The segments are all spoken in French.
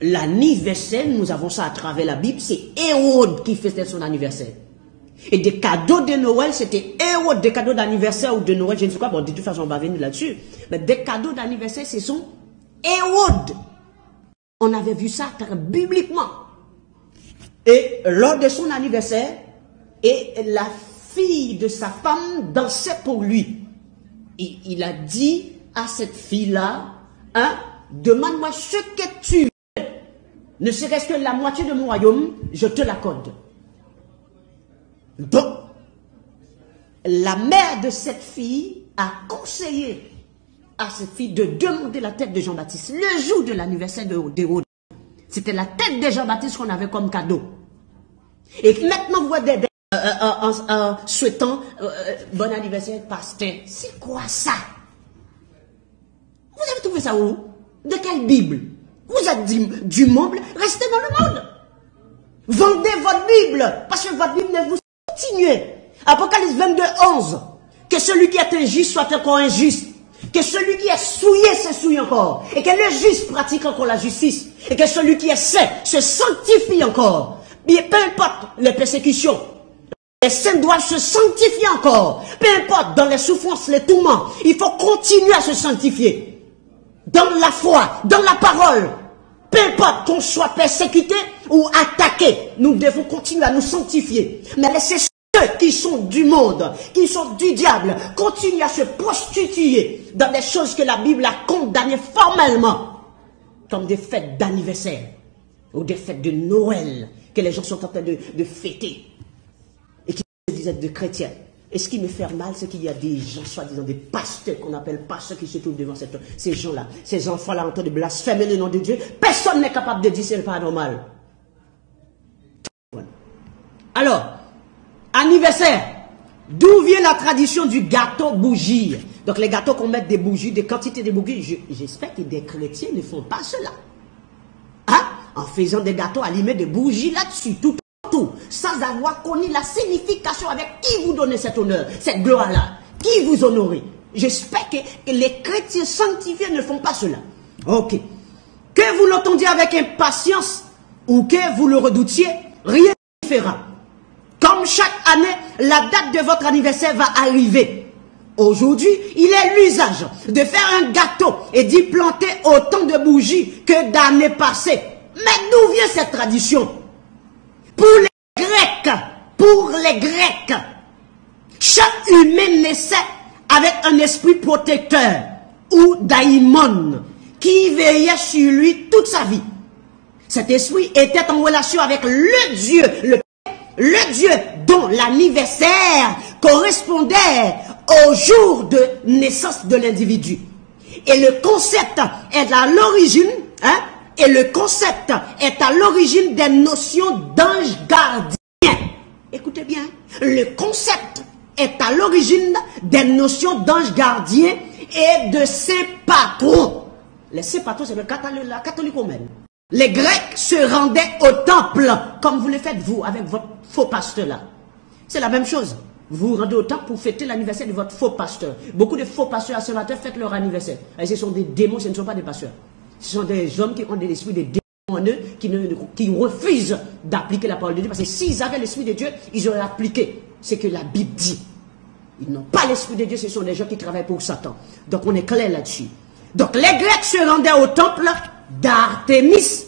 l'anniversaire, nous avons ça à travers la Bible, c'est Hérode qui fêtait son anniversaire. Et des cadeaux de Noël, c'était Hérode, des cadeaux d'anniversaire ou de Noël, je ne sais pas, bon, de toute façon, on va venir là-dessus. Mais des cadeaux d'anniversaire, ce sont Hérode. On avait vu ça bibliquement. Et lors de son anniversaire, et la fille de sa femme dansait pour lui. Et il a dit à cette fille-là, hein, demande-moi ce que tu veux, ne serait-ce que la moitié de mon royaume, je te l'accorde. Donc, la mère de cette fille a conseillé à cette fille de demander la tête de Jean-Baptiste le jour de l'anniversaire d'Hérode. C'était la tête de Jean-Baptiste qu'on avait comme cadeau. Et maintenant, vous voyez, en souhaitant bon anniversaire, pasteur, c'est quoi ça? Vous avez trouvé ça où? De quelle Bible? Vous êtes du monde, restez dans le monde. Vendez votre Bible, parce que votre Bible ne vous continue. Apocalypse 22, 11. Que celui qui est injuste soit encore injuste. Que celui qui est souillé se souille encore. Et que le juste pratique encore la justice. Et que celui qui est saint se sanctifie encore. Mais peu importe les persécutions, les saints doivent se sanctifier encore. Peu importe dans les souffrances, les tourments, il faut continuer à se sanctifier. Dans la foi, dans la parole. Peu importe qu'on soit persécuté ou attaqué, nous devons continuer à nous sanctifier. Mais laissez ceux qui sont du monde, qui sont du diable, continuer à se prostituer dans des choses que la Bible a condamnées formellement, comme des fêtes d'anniversaire ou des fêtes de Noël que les gens sont en train de fêter et qui se disent être de chrétiens. Et ce qui me fait mal, c'est qu'il y a des gens, soi-disant des pasteurs, qu'on appelle pasteurs, qui se trouvent devant ces gens-là, ces enfants-là en train de blasphémer le nom de Dieu. Personne n'est capable de dire que c'est pas normal. Alors, anniversaire. D'où vient la tradition du gâteau bougie? Donc les gâteaux qu'on met des bougies, des quantités de bougies, j'espère que des chrétiens ne font pas cela. Hein? En faisant des gâteaux, allumer des bougies là-dessus, tout, sans avoir connu la signification avec qui vous donnez cet honneur, cette gloire-là, qui vous honore. J'espère que les chrétiens sanctifiés ne font pas cela. Ok. Que vous l'entendiez avec impatience ou que vous le redoutiez, rien ne fera. Comme chaque année, la date de votre anniversaire va arriver. Aujourd'hui, il est l'usage de faire un gâteau et d'y planter autant de bougies que d'années passées. Mais d'où vient cette tradition? Pour les Grecs, chaque humain naissait avec un esprit protecteur ou daimon qui veillait sur lui toute sa vie. Cet esprit était en relation avec le Dieu, le Dieu dont l'anniversaire correspondait au jour de naissance de l'individu. Et le concept est à l'origine, des notions d'ange gardien. Écoutez bien, le concept est à l'origine des notions d'ange gardien et de saint patron. Les saints patrons, c'est la catholique romaine. Les Grecs se rendaient au temple, comme vous le faites vous, avec votre faux pasteur là. C'est la même chose. Vous vous rendez au temple pour fêter l'anniversaire de votre faux pasteur. Beaucoup de faux pasteurs à ce matin fêtent leur anniversaire. Et ce sont des démons, ce ne sont pas des pasteurs. Ce sont des hommes qui ont des esprits, des démons en eux, qui refusent d'appliquer la parole de Dieu. Parce que s'ils avaient l'esprit de Dieu, ils auraient appliqué ce que la Bible dit. Ils n'ont pas l'esprit de Dieu, ce sont des gens qui travaillent pour Satan. Donc on est clair là-dessus. Donc les Grecs se rendaient au temple d'Artémis.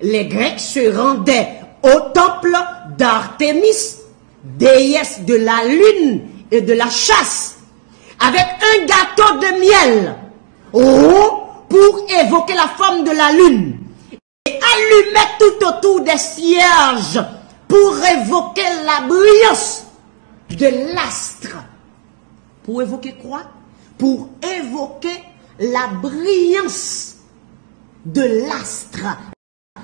Les Grecs se rendaient au temple d'Artémis, déesse de la lune et de la chasse, avec un gâteau de miel rond pour évoquer la forme de la lune, et allumait tout autour des cierges pour évoquer la brillance de l'astre. Pour évoquer quoi? Pour évoquer la brillance de l'astre.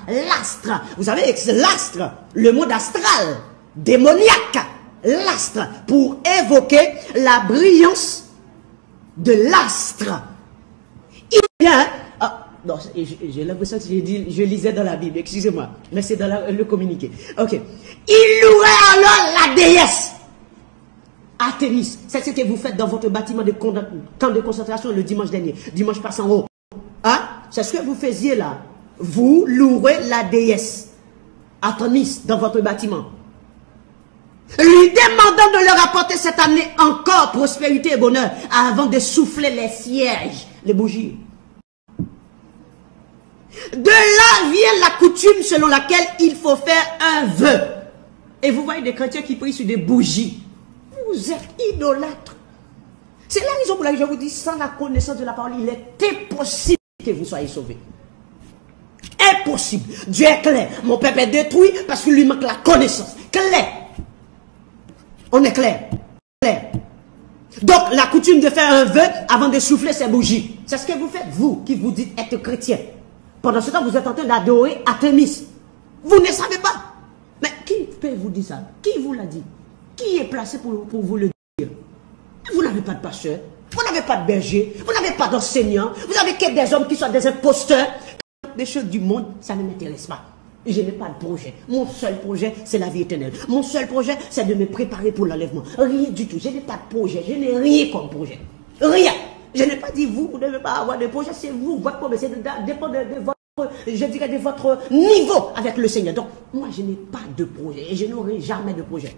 L'astre, vous savez, c'est l'astre, le monde astral, démoniaque, l'astre, pour évoquer la brillance de l'astre. Il y a, non, j'ai l'impression que je lisais dans la Bible, excusez-moi, mais c'est dans le communiqué. Ok. Il louait alors la déesse Artémis. C'est ce que vous faites dans votre bâtiment de camp de concentration le dimanche dernier, dimanche passant haut. Hein? C'est ce que vous faisiez là. vous louerez la déesse Artémis dans votre bâtiment, lui demandant de leur apporter cette année encore prospérité et bonheur avant de souffler les cierges, les bougies. De là vient la coutume selon laquelle il faut faire un vœu. Et vous voyez des chrétiens qui prient sur des bougies. Vous êtes idolâtres. C'est la raison pour laquelle je vous dis, sans la connaissance de la parole, il est impossible que vous soyez sauvés. Impossible. Dieu est clair. Mon peuple est détruit parce qu'il lui manque la connaissance. Clair. On est clair. Clair. Donc, la coutume de faire un vœu avant de souffler ses bougies. C'est ce que vous faites, vous, qui vous dites être chrétien. Pendant ce temps, vous êtes en train d'adorer Artémis. Vous ne savez pas. Mais qui peut vous dire ça? Qui vous l'a dit? Qui est placé pour vous le dire? Vous n'avez pas de pasteur. Vous n'avez pas de berger. Vous n'avez pas d'enseignant. Vous avez que des hommes qui sont des imposteurs. Les choses du monde, ça ne m'intéresse pas. Je n'ai pas de projet. Mon seul projet, c'est la vie éternelle. Mon seul projet, c'est de me préparer pour l'enlèvement. Rien du tout. Je n'ai pas de projet. Je n'ai rien comme projet. Rien. Je n'ai pas dit vous ne devez pas avoir de projet. C'est vous. Votre projet, c'est dépend de votre, je dirais, de votre niveau avec le Seigneur. Donc, moi, je n'ai pas de projet. Et je n'aurai jamais de projet.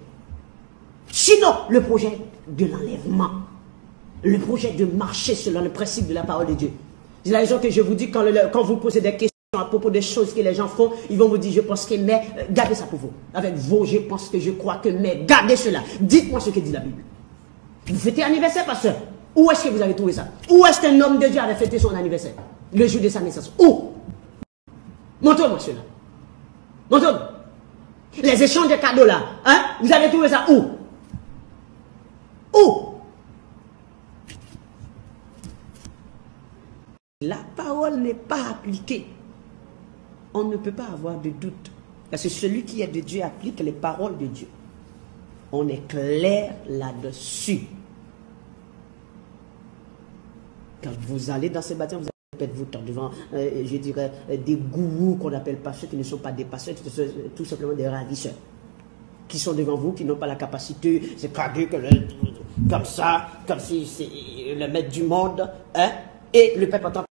Sinon, le projet de l'enlèvement. Le projet de marcher selon le principe de la parole de Dieu. C'est la raison que je vous dis, quand vous posez des questions à propos des choses que les gens font, ils vont vous dire, je pense que, mais, gardez ça pour vous. Avec vos, je pense que, je crois que, mais, gardez cela. Dites-moi ce que dit la Bible. Vous fêtez anniversaire, pasteur? Où est-ce que vous avez trouvé ça? Où est-ce qu'un homme de Dieu avait fêté son anniversaire? Le jour de sa naissance. Où? Montrez-moi cela. Montrez-moi. Les échanges de cadeaux là, hein? Vous avez trouvé ça où? Où? La parole n'est pas appliquée. On ne peut pas avoir de doute. Parce que celui qui est de Dieu applique les paroles de Dieu. On est clair là-dessus. Quand vous allez dans ces bâtiments, vous allez peut-être vous tendre devant, je dirais, des gourous qu'on appelle pasteurs, qui ne sont pas des pasteurs, tout simplement des ravisseurs. Qui sont devant vous, qui n'ont pas la capacité, c'est cadeau que comme ça, comme si c'est le maître du monde, hein? Et le peuple entend